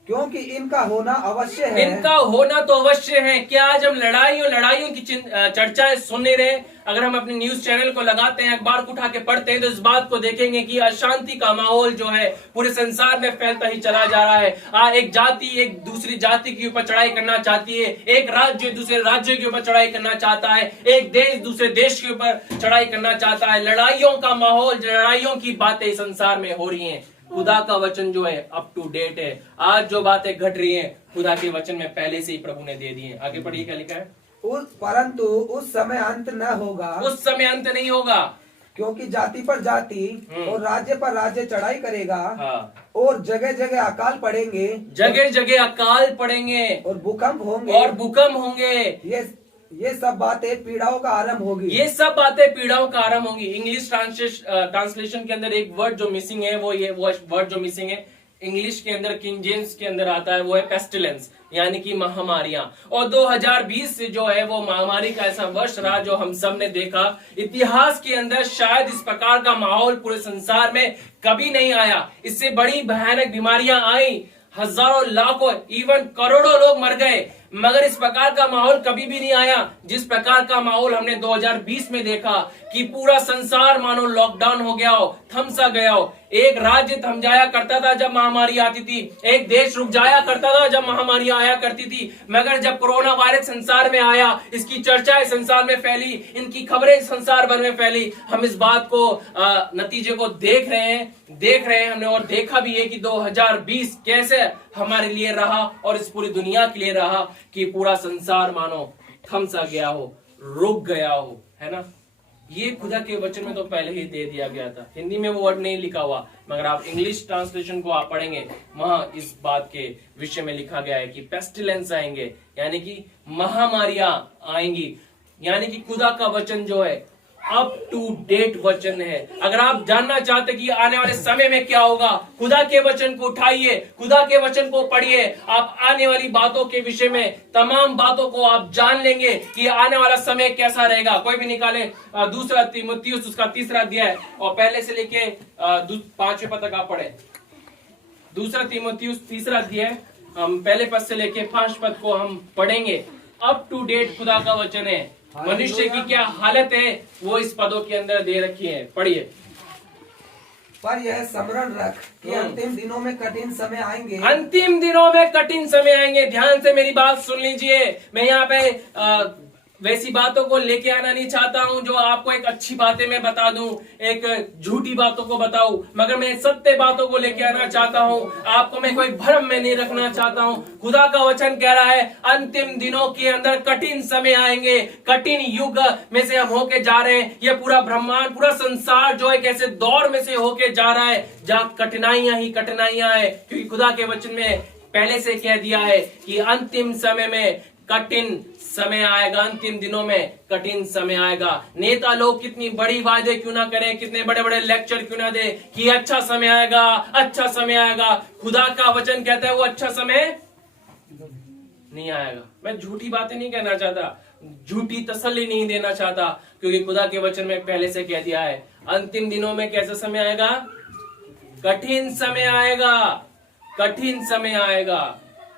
क्योंकि इनका होना अवश्य है। इनका होना तो अवश्य है। क्या आज हम लड़ाइयों की चर्चाएं सुन नहीं रहे? अगर हम अपने न्यूज चैनल को लगाते हैं, अखबार को उठा के पढ़ते हैं, तो इस बात को देखेंगे कि अशांति का माहौल जो है पूरे संसार में फैलता ही चला जा रहा है। एक जाति एक दूसरी जाति के ऊपर चढ़ाई करना चाहती है, एक राज्य दूसरे राज्य के ऊपर चढ़ाई करना चाहता है, एक देश दूसरे देश के ऊपर चढ़ाई करना चाहता है। लड़ाइयों का माहौल, लड़ाइयों की बातें संसार में हो रही है। खुदा का वचन जो है अप टू डेट है। आज जो बातें घट रही हैं खुदा के वचन में पहले से ही प्रभु ने दे दी है। आगे पढ़िए, क्या लिखा है? परंतु उस समय अंत न होगा, उस समय अंत नहीं होगा, क्योंकि जाति पर जाति और राज्य पर राज्य चढ़ाई करेगा। हाँ। और जगह जगह अकाल पड़ेंगे, जगह जगह अकाल पड़ेंगे और भूकंप होंगे, और भूकंप होंगे। ये सब बातें पीड़ाओं का आरंभ होगी। ये सब बातें पीड़ाओं का आरंभ होंगी। इंग्लिश ट्रांसलेशन के अंदर एक वर्ड जो मिसिंग है, वो वर्ड जो मिसिंग है इंग्लिश के अंदर, किंग जेम्स के अंदर आता है, वो है पेस्टिलेंस, यानी कि महामारियां। और 2020 से जो है वो महामारी का ऐसा वर्ष रहा जो हम सब ने देखा। इतिहास के अंदर शायद इस प्रकार का माहौल पूरे संसार में कभी नहीं आया। इससे बड़ी भयानक बीमारियां आई, हजारों लाखों इवन करोड़ों लोग मर गए, मगर इस प्रकार का माहौल कभी भी नहीं आया जिस प्रकार का माहौल हमने 2020 में देखा कि पूरा संसार मानो लॉकडाउन हो गया हो, थम सा गया हो। एक राज्य थम जाया करता था जब महामारी आती थी, एक देश रुक जाया करता था जब महामारी आया करती थी, मगर जब कोरोना वायरस संसार में आया, इसकी चर्चाएं संसार में फैली, इनकी खबरें संसार भर में फैली। हम इस बात को नतीजे को देख रहे हैं हमने, और देखा भी है कि 2020 कैसे हमारे लिए रहा और इस पूरी दुनिया के लिए रहा कि पूरा संसार मानो थम सा गया हो, रुक गया हो, है ना। ये खुदा के वचन में तो पहले ही दे दिया गया था। हिंदी में वो वर्ड नहीं लिखा हुआ, मगर आप इंग्लिश ट्रांसलेशन को आप पढ़ेंगे, वहां इस बात के विषय में लिखा गया है कि पेस्टिलेंस आएंगे, यानी कि महामारियां आएंगी। यानी कि खुदा का वचन जो है अप टू डेट वचन है। अगर आप जानना चाहते कि आने वाले समय में क्या होगा, खुदा के वचन को उठाइए, खुदा के वचन को पढ़िए। आप आने वाली बातों के विषय में तमाम बातों को आप जान लेंगे कि आने वाला समय कैसा रहेगा। कोई भी निकाले दूसरा तीमुथियुस उसका 3रा अध्याय और पहले से लेके 5वें पद तक आप पढ़े। दूसरा तीमुथियुस 3रा अध्याय हम पहले पद से लेके 5 पद को हम पढ़ेंगे। अप टू डेट खुदा का वचन है। मनुष्य की क्या हालत है वो इस पदों के अंदर दे रखी है। पढ़िए। पर यह स्मरण रख कि अंतिम दिनों में कठिन समय आएंगे। अंतिम दिनों में कठिन समय आएंगे। ध्यान से मेरी बात सुन लीजिए। मैं यहाँ पे वैसी बातों को लेके आना नहीं चाहता हूँ जो आपको एक अच्छी बातें मैं बता दूं, एक झूठी बातों को बताऊं, मगर मैं सत्य बातों को लेके आना चाहता हूँ। आपको मैं कोई भ्रम में नहीं रखना चाहता हूँ। खुदा का वचन कह रहा है अंतिम दिनों के अंदर कठिन समय आएंगे, कठिन युग में से हम होके जा रहे हैं। ये पूरा ब्रह्मांड, पूरा संसार जो है कैसे दौर में से होके जा रहा है जहाँ कठिनाइयां ही कठिनाइयां है, क्योंकि खुदा के वचन में पहले से कह दिया है कि अंतिम समय में कठिन समय आएगा, अंतिम दिनों में कठिन समय आएगा। नेता लोग कितनी बड़ी वादे क्यों ना करें, कितने बड़े बड़े लेक्चर क्यों ना दे कि अच्छा समय आएगा, अच्छा समय आएगा, खुदा का वचन कहता है वो अच्छा समय नहीं आएगा। मैं झूठी बातें नहीं कहना चाहता, झूठी तसल्ली नहीं देना चाहता, क्योंकि खुदा के वचन में पहले से कह दिया है अंतिम दिनों में कैसा समय आएगा, कठिन समय आएगा, कठिन समय आएगा।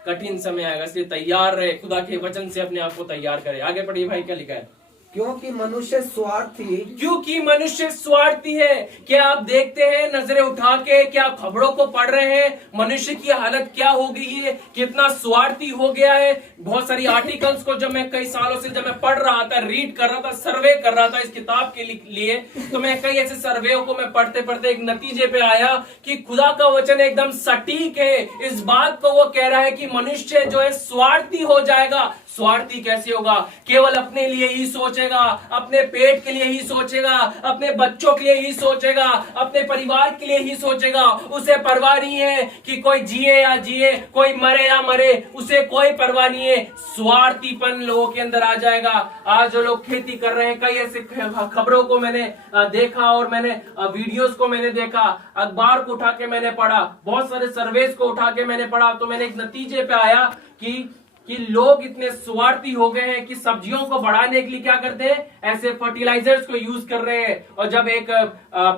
कठिन समय आएगा, इसलिए तैयार रहे, खुदा के वचन से अपने आप को तैयार करे। आगे पढ़िए भाई, क्या लिखा है? क्योंकि मनुष्य स्वार्थी क्योंकि मनुष्य स्वार्थी है। क्या आप देखते हैं नजरें उठा के, क्या आप खबरों को पढ़ रहे हैं? मनुष्य की हालत क्या हो गई है, कितना स्वार्थी हो गया है। बहुत सारी आर्टिकल्स को जब मैं कई सालों से जब मैं पढ़ रहा था, रीड कर रहा था, सर्वे कर रहा था इस किताब के लिए, तो मैं कई ऐसे सर्वे को मैं पढ़ते पढ़ते एक नतीजे पे आया कि खुदा का वचन एकदम सटीक है। इस बात को वो कह रहा है कि मनुष्य जो है स्वार्थी हो जाएगा। स्वार्थी कैसे होगा? केवल अपने लिए ही सोचेगा, अपने पेट के लिए ही सोचेगा, अपने बच्चों के लिए ही सोचेगा, अपने परिवार के लिए ही सोचेगा। उसे परवाह नहीं है कि कोई जिए या जिए, कोई मरे या मरे, उसे कोई परवाह नहीं है। स्वार्थीपन लोगों के अंदर आ जाएगा। आज जो लोग खेती कर रहे हैं, कई ऐसे खबरों को मैंने देखा और मैंने वीडियोस को मैंने देखा, अखबार को उठा के मैंने पढ़ा, बहुत सारे सर्वेस को उठा के मैंने पढ़ा, तो मैंने एक नतीजे पे आया कि लोग इतने स्वार्थी हो गए हैं कि सब्जियों को बढ़ाने के लिए क्या करते हैं, ऐसे फर्टिलाइजर्स को यूज कर रहे हैं। और जब एक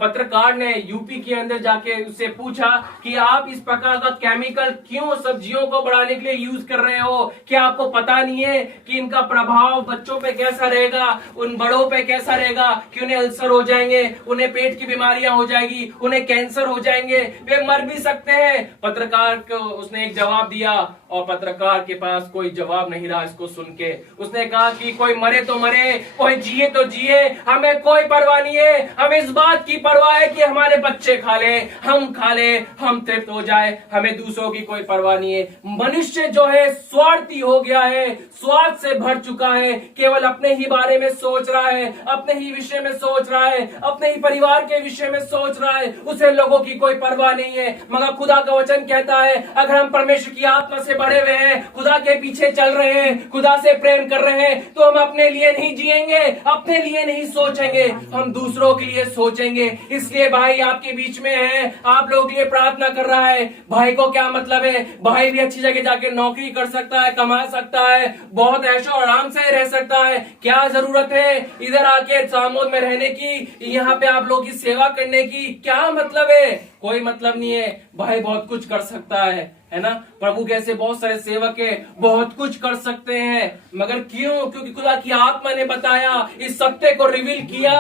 पत्रकार ने यूपी के अंदर जाके उससे पूछा कि आप इस प्रकार का केमिकल क्यों सब्जियों को बढ़ाने के लिए यूज कर रहे हो, क्या आपको पता नहीं है कि इनका प्रभाव बच्चों पे कैसा रहेगा, उन बड़ों पे कैसा रहेगा, कि उन्हें अल्सर हो जाएंगे, उन्हें पेट की बीमारियां हो जाएगी, उन्हें कैंसर हो जाएंगे, वे मर भी सकते हैं। पत्रकार को उसने एक जवाब दिया और पत्रकार के पास कोई जवाब नहीं रहा। इसको सुन के उसने कहा कि कोई मरे तो मरे, कोई जिए तो जिए, हमें कोई परवाह नहीं है। हमें इस बात की परवाह है कि हमारे बच्चे खा ले, हम खा ले, हम तृप्त हो जाए, हमें दूसरों की कोई परवाह नहीं है। मनुष्य जो है स्वार्थी हो गया है, स्वार्थ से भर चुका है, केवल अपने ही बारे में सोच रहा है, अपने ही विषय में सोच रहा है, अपने ही परिवार के विषय में सोच रहा है, उसे लोगों की कोई परवाह नहीं है। मगर खुदा का वचन कहता है अगर हम परमेश्वर की आत्मा से भरे हुए हैं, खुदा के पीछे चल रहे हैं, खुदा से प्रेम कर रहे हैं, तो हम अपने लिए नहीं जिएंगे, अपने लिए नहीं सोचेंगे, हम दूसरों के लिए सोचेंगे। इसलिए भाई आपके बीच में है, आप लोगों के लिए प्रार्थना कर रहा है। भाई को क्या मतलब है? भाई भी अच्छी जगह जाके नौकरी कर सकता है, कमा सकता है, बहुत ऐशो आराम से रह सकता है। क्या जरूरत है इधर आके सामोद में रहने की, यहाँ पे आप लोगों की सेवा करने की? क्या मतलब है? कोई मतलब नहीं है। भाई बहुत कुछ कर सकता है ना? प्रभु कैसे बहुत सारे सेवक है, बहुत कुछ कर सकते हैं, मगर क्यों? क्योंकि खुदा की आत्मा ने बताया, इस सत्य को रिवील किया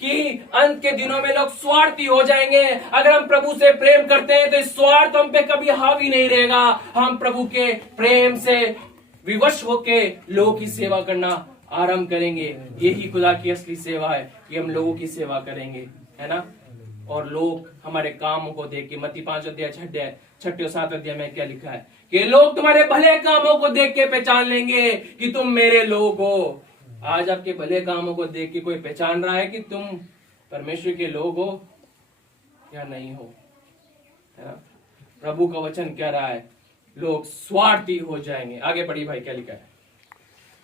कि अंत के दिनों में लोग स्वार्थी हो जाएंगे। अगर हम प्रभु से प्रेम करते हैं तो इस स्वार्थ हम पे कभी हावी नहीं रहेगा। हम प्रभु के प्रेम से विवश होके लोगों की सेवा करना आरंभ करेंगे। यही खुदा की असली सेवा है कि हम लोगों की सेवा करेंगे, है ना? और लोग हमारे कामों को देख के, मत्ती 5 अध्याय 6 और 7 अध्याय में क्या लिखा है कि लोग तुम्हारे भले कामों को देख के पहचान लेंगे कि तुम मेरे लोग हो। आज आपके भले कामों को देख के कोई पहचान रहा है कि तुम परमेश्वर के लोग हो या नहीं हो, है ना? प्रभु का वचन कह रहा है लोग स्वार्थी हो जाएंगे। आगे पढ़ी भाई, क्या लिखा है?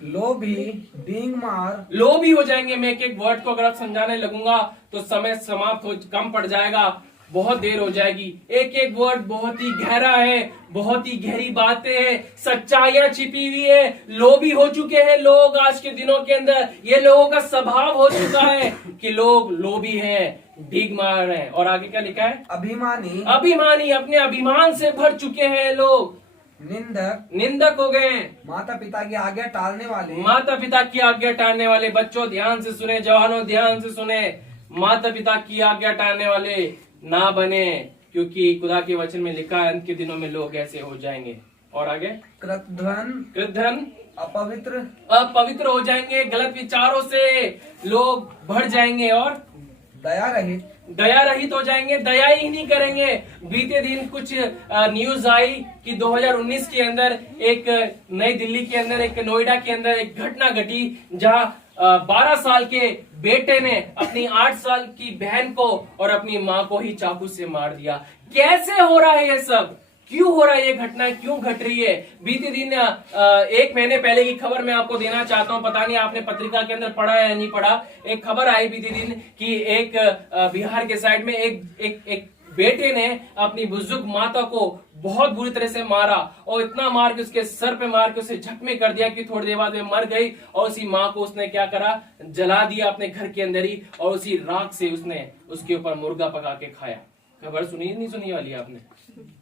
लोभी, डींगमार, लोभी हो जाएंगे। मैं एक एक वर्ड को अगर समझाने लगूंगा तो समय समाप्त हो कम पड़ जाएगा, बहुत देर हो जाएगी। एक एक वर्ड बहुत ही गहरा है, बहुत ही गहरी बातें हैं, सच्चाइयां छिपी हुई है। लोभी हो चुके हैं लोग आज के दिनों के अंदर। ये लोगों का स्वभाव हो चुका है कि लोग लोभी हैं, डींग मार हैं। और आगे क्या लिखा है? अभिमानी, अभिमानी, अपने अभिमान से भर चुके हैं लोग। निंदक, निंदक हो गए, माता पिता की आज्ञा टालने वाले, माता पिता की आज्ञा टालने वाले। बच्चों ध्यान से सुने, जवानों ध्यान से सुने, माता पिता की आज्ञा टालने वाले ना बने, क्योंकि खुदा के वचन में लिखा है अंत के दिनों में लोग ऐसे हो जाएंगे। और आगे? कृतघ्न, अपवित्र हो जाएंगे, गलत विचारों से लोग भर जाएंगे। और दया रहित हो जाएंगे, दया ही नहीं करेंगे। बीते दिन कुछ न्यूज आई कि 2019 के अंदर एक नई दिल्ली के अंदर, एक नोएडा के अंदर एक घटना घटी जहां 12 साल के बेटे ने अपनी 8 साल की बहन को और अपनी माँ को ही चाकू से मार दिया। कैसे हो रहा है ये सब? क्यों हो रहा है ये घटना? क्यों घट रही है? बीते दिन 1 महीने पहले की खबर मैं आपको देना चाहता हूं, पता नहीं आपने पत्रिका के अंदर पढ़ा है या नहीं पढ़ा। एक खबर आई बीते दिन कि एक बिहार के साइड में एक बेटे ने अपनी बुजुर्ग माता को बहुत बुरी तरह से मारा और इतना मार के उसके सर पे मार के उसे जख्मी कर दिया कि थोड़ी देर बाद में मर गई। और उसी माँ को उसने क्या करा, जला दिया अपने घर के अंदर ही, और उसी राख से उसने उसके ऊपर मुर्गा पका के खाया। खबर सुनी नहीं सुनी वाली आपने?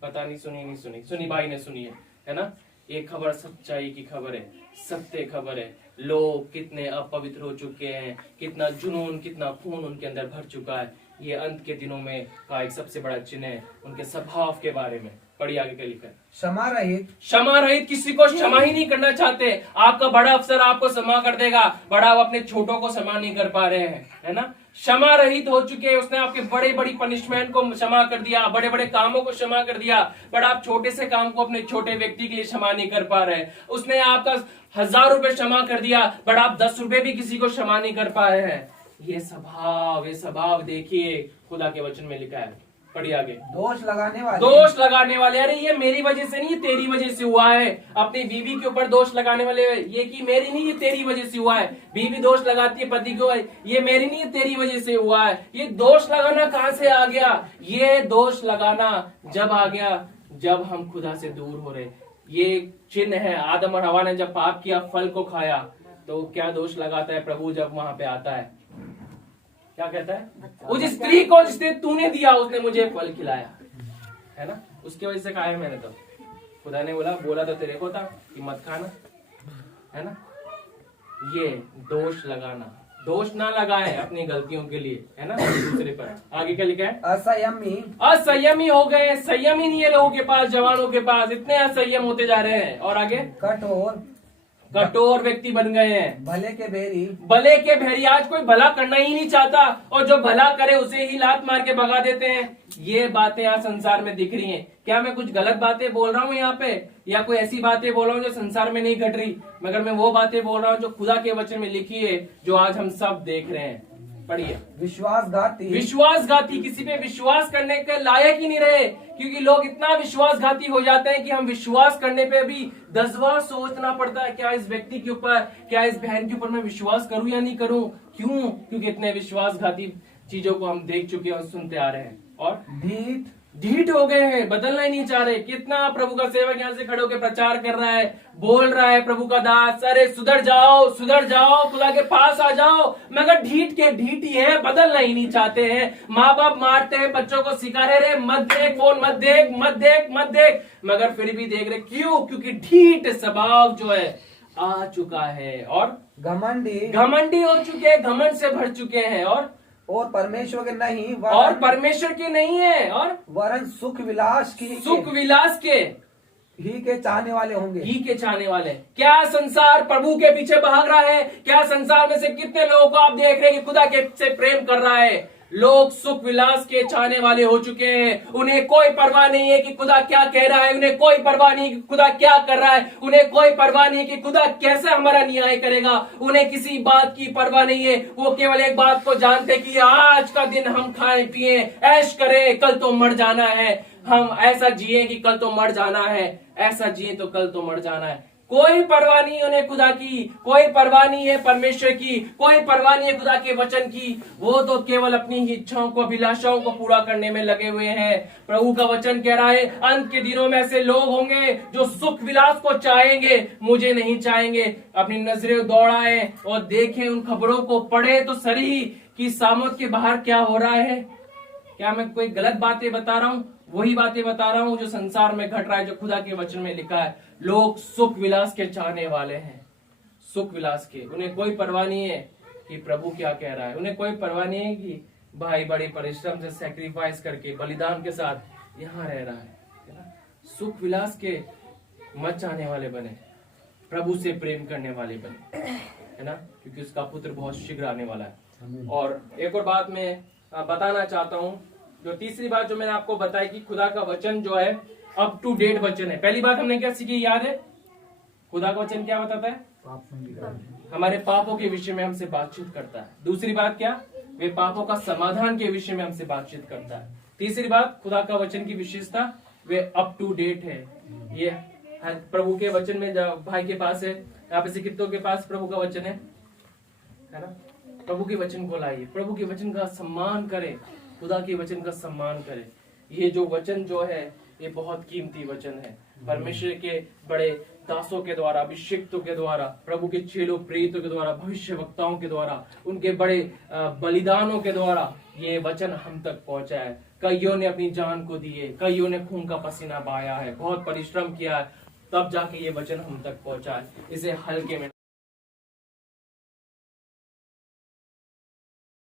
पता नहीं सुनी नहीं सुनी, सुनी भाई ने सुनी है ना? ये खबर सच्चाई की खबर है, सत्य खबर है। लोग कितने अपवित्र हो चुके हैं, कितना जुनून, कितना खून उनके अंदर भर चुका है। ये अंत के दिनों में का एक सबसे बड़ा चिन्ह है उनके स्वभाव के बारे में। पढ़िए आगे क्या लिखा है। क्षमा रहित, क्षमा रहित, किसी को क्षमा ही नहीं करना चाहते। आपका बड़ा अफसर आपको क्षमा कर देगा, बड़ा आप अपने छोटों को क्षमा नहीं कर पा रहे हैं, है ना। क्षमा रहित हो चुके हैं। उसने आपके बड़े बड़ी पनिशमेंट को क्षमा कर दिया, बड़े बड़े कामों को क्षमा कर दिया, बट आप छोटे से काम को अपने छोटे व्यक्ति के लिए क्षमा नहीं कर पा रहे। उसने आपका 1000 रुपए क्षमा कर दिया, बट आप 10 रुपए भी किसी को क्षमा नहीं कर पा रहे हैं। ये स्वभाव देखिए खुदा के वचन में लिखा है। पढ़िए आगे। दोष लगाने वाले, अरे ये मेरी वजह से नहीं, ये तेरी वजह से हुआ है। अपनी बीवी के ऊपर दोष लगाने वाले, ये कि मेरी नहीं, ये तेरी वजह से हुआ है। बीवी दोष लगाती है पति को, ये मेरी नहीं, ये तेरी वजह से हुआ है। ये दोष लगाना कहां से आ गया? ये दोष लगाना जब आ गया जब हम खुदा से दूर हो रहे। ये चिन्ह है। आदम और हवा ने जब पाप किया, फल को खाया, तो क्या दोष लगाता है प्रभु जब वहां पे आता है? क्या कहता है? उस स्त्री को जिसने तूने दिया, उसने मुझे फल खिलाया, है ना। उसकी वजह से खाया मैंने। तो खुदा ने बोला तो तेरे को था कि मत खाना, है ना। ये दोष लगाना, दोष ना लगाए अपनी गलतियों के लिए, है ना, दूसरे पर। आगे क्या लिखा है? असंयमी हो गए। संयम ही नहीं है लोगों के पास, जवानों के पास। इतने असंयम होते जा रहे हैं। और आगे? कठोर व्यक्ति बन गए हैं। भले के भेड़ी। आज कोई भला करना ही नहीं चाहता, और जो भला करे उसे ही लात मार के भगा देते हैं। ये बातें आज संसार में दिख रही हैं। क्या मैं कुछ गलत बातें बोल रहा हूँ यहाँ पे, या कोई ऐसी बातें बोल रहा हूँ जो संसार में नहीं घट रही? मगर मैं वो बातें बोल रहा हूँ जो खुदा के वचन में लिखी है, जो आज हम सब देख रहे हैं। पढ़िए। विश्वासघाती, किसी पे विश्वास करने के लायक ही नहीं रहे, क्योंकि लोग इतना विश्वासघाती हो जाते हैं कि हम विश्वास करने पे भी 10 बार सोचना पड़ता है, क्या इस व्यक्ति के ऊपर, क्या इस बहन के ऊपर मैं विश्वास करूं या नहीं करूं। क्यों? क्योंकि इतने विश्वासघाती चीजों को हम देख चुके हैं और सुनते आ रहे हैं। और ढीठ हो गए हैं, बदलना ही नहीं चाह रहे। कितना प्रभु का सेवक यहाँ से खड़े होकर प्रचार कर रहा है, बोल रहा है प्रभु का दास, अरे सुधर जाओ, खुदा के पास आ जाओ, मगर ढीठ ही है, बदलना ही नहीं चाहते हैं। माँ बाप मारते हैं, बच्चों को सिखा रहे, मत देख फोन, मत देख, मगर फिर भी देख रहे। क्यों? क्योंकि ढीठ स्वभाव जो है आ चुका है। और घमंडी हो चुके हैं, घमंड से भर चुके हैं। और परमेश्वर के नहीं है, और वरन सुख विलास के ही के चाहने वाले। क्या संसार प्रभु के पीछे भाग रहा है? क्या संसार में से कितने लोगों को आप देख रहे हैं कि खुदा के से प्रेम कर रहा है? लोग सुख विलास के चाहने वाले हो चुके हैं। उन्हें कोई परवाह नहीं है कि खुदा क्या कह रहा है, उन्हें कोई परवाह नहीं कि खुदा क्या कर रहा है, उन्हें कोई परवाह नहीं कि खुदा कैसे हमारा न्याय करेगा। उन्हें किसी बात की परवाह नहीं है। वो केवल एक बात को जानते कि आज का दिन हम खाएं पिए ऐश करें, कल तो मर जाना है। हम ऐसा जिए कि कल तो मर जाना है, ऐसा जिए तो कल तो मर जाना है। कोई परवाह नहीं उन्हें खुदा की, कोई परवाह नहीं है परमेश्वर की, कोई परवाह नहीं है खुदा के वचन की। वो तो केवल अपनी इच्छाओं को, अभिलाषाओं को पूरा करने में लगे हुए हैं। प्रभु का वचन कह रहा है, अंत के दिनों में ऐसे लोग होंगे जो सुख विलास को चाहेंगे, मुझे नहीं चाहेंगे। अपनी नजरें दौड़ाएं और देखें, उन खबरों को पढ़े तो सही कि सामत के बाहर क्या हो रहा है। क्या मैं कोई गलत बातें बता रहा हूँ? वही बातें बता रहा हूँ जो संसार में घट रहा है, जो खुदा के वचन में लिखा है। लोग सुख विलास के चाहने वाले हैं, सुख विलास के। उन्हें कोई परवाह नहीं है कि प्रभु क्या कह रहा है। उन्हें कोई परवाह नहीं है कि भाई बड़ी परिश्रम से सैक्रिफाइस करके, बलिदान के साथ यहाँ रह रहा है। सुख विलास के मत चाहने वाले बने, प्रभु से प्रेम करने वाले बने, है ना, क्योंकि उसका पुत्र बहुत शीघ्र आने वाला है। और एक और बात मैं बताना चाहता हूँ, जो तीसरी बात जो मैंने आपको बताई कि खुदा का वचन जो है अप टू डेट वचन है। पहली बात हमने क्या सीखी, याद है? खुदा का वचन क्या बताता है? हमारे पापों के विषय में हमसे बातचीत करता है। दूसरी बात क्या? वे पापों का समाधान के विषय में हमसे बातचीत करता है। तीसरी बात, खुदा का वचन की विशेषता, वे अप टू डेट है। ये प्रभु के वचन में भाई के पास है, यहाँ पे से कितनों के पास प्रभु का वचन है ना? प्रभु के वचन को लाइए, प्रभु के वचन का सम्मान करें, खुदा के वचन का सम्मान करें। ये जो वचन जो है ये बहुत कीमती वचन है। परमेश्वर के बड़े दासों के द्वारा, अभिषिक्तों के द्वारा, प्रभु के चेलों प्रेरितों के द्वारा, भविष्यवक्ताओं के द्वारा, उनके बड़े बलिदानों के द्वारा ये वचन हम तक पहुंचा है। कईयों ने अपनी जान को दी है, कईयों ने खून का पसीना बहाया है, बहुत परिश्रम किया है, तब जाके ये वचन हम तक पहुंचाए। इसे हल्के में